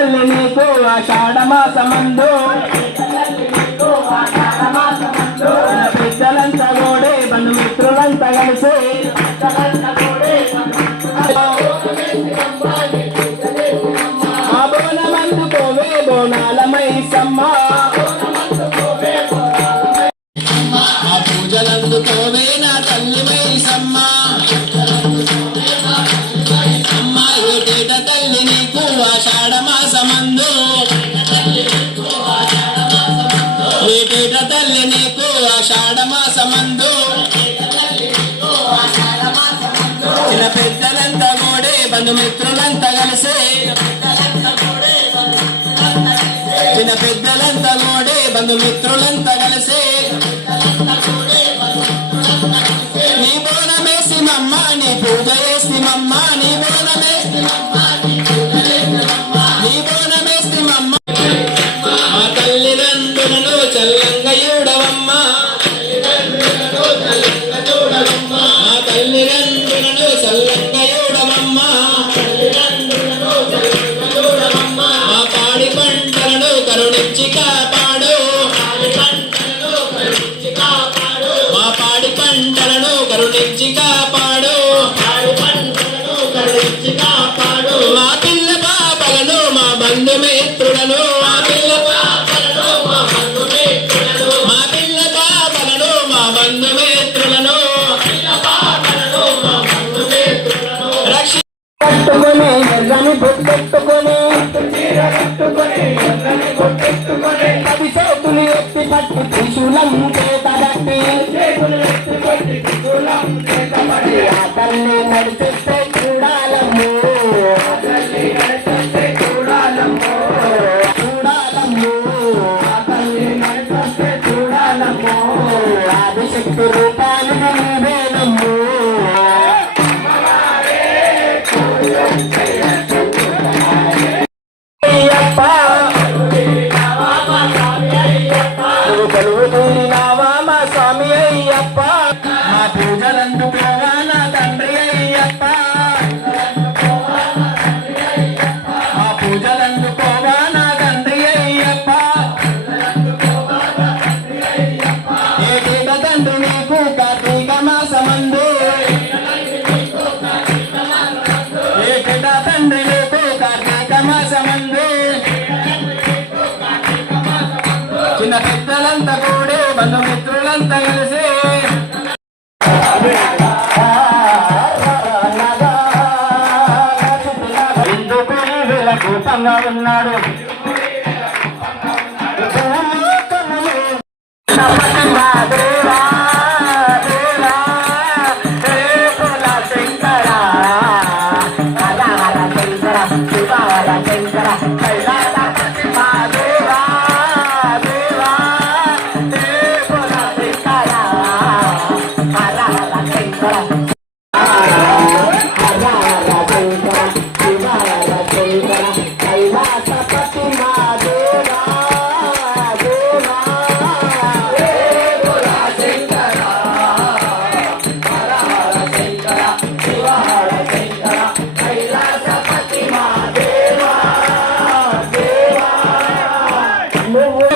తల్లి నీకు ఆషాఢమాసమందు పెద్దలంతా గోడే బంధుమిత్రులంతా కలిసి మా బోనమందుకోవే బోనాలమై సమ్మ పూజలందుకోవే నా తల్లి మైసమ్మ అమ్మ ఏటేట తల్లి నీకు ఆషాఢమాసమందు ఏటేట తల్లి నీకు ఆషాఢమాసమందు చిన్న పెద్దలంతా గోడే బంధుమిత్రులంతా కలిసి చిన్న పెద్దలంతా గోడే బంధుమిత్రులంతా కలిసి నీ బోనమేసి మమ్మ నీ పూజ చేసి మమ్మ నీ బోనమేసి మమ్మ మా తల్లిదండ్రులను చల్లంగా చూడవమ్మ మా తల్లిదండ్రులను చల్లంగా చూడవమ్మ మా పాడి పంటలను కరుణించి కాపాడు మా పాడి పంటలను కరుణించి కాపాడు మా పిల్ల పాపలను మా బంధుమిత్రులను మా పిల్ల పాపలను మా బంధుమిత్రులను రక్షి కట్టుకొని ఎర్రని బొట్టెట్టుకొని పది చేతులు ఎత్తి పట్టి త్రిశూలం చేతబట్టి ఆ తల్లి నడిపిస్తే చూడాలమ్ము చూడాలమ్ము ఆదిశక్తి రూపాలు నీవేనమ్ము స్వామి అయ్యప్ప మా పూజలందుకోవా నా తండ్రి అయ్యప్ప మా పూజలందుకోవా నా తండ్రి అయ్యప్ప ఏకైక తండ్రి నీకు కార్తీక మాసమందు ఏకైక తండ్రి నీకు కార్తీక మాసమందు చిన్న పెద్దలంతా కూడే బంధుమిత్రులంతా కలిసి కూతంగా ఉన్నాడు నువ్వు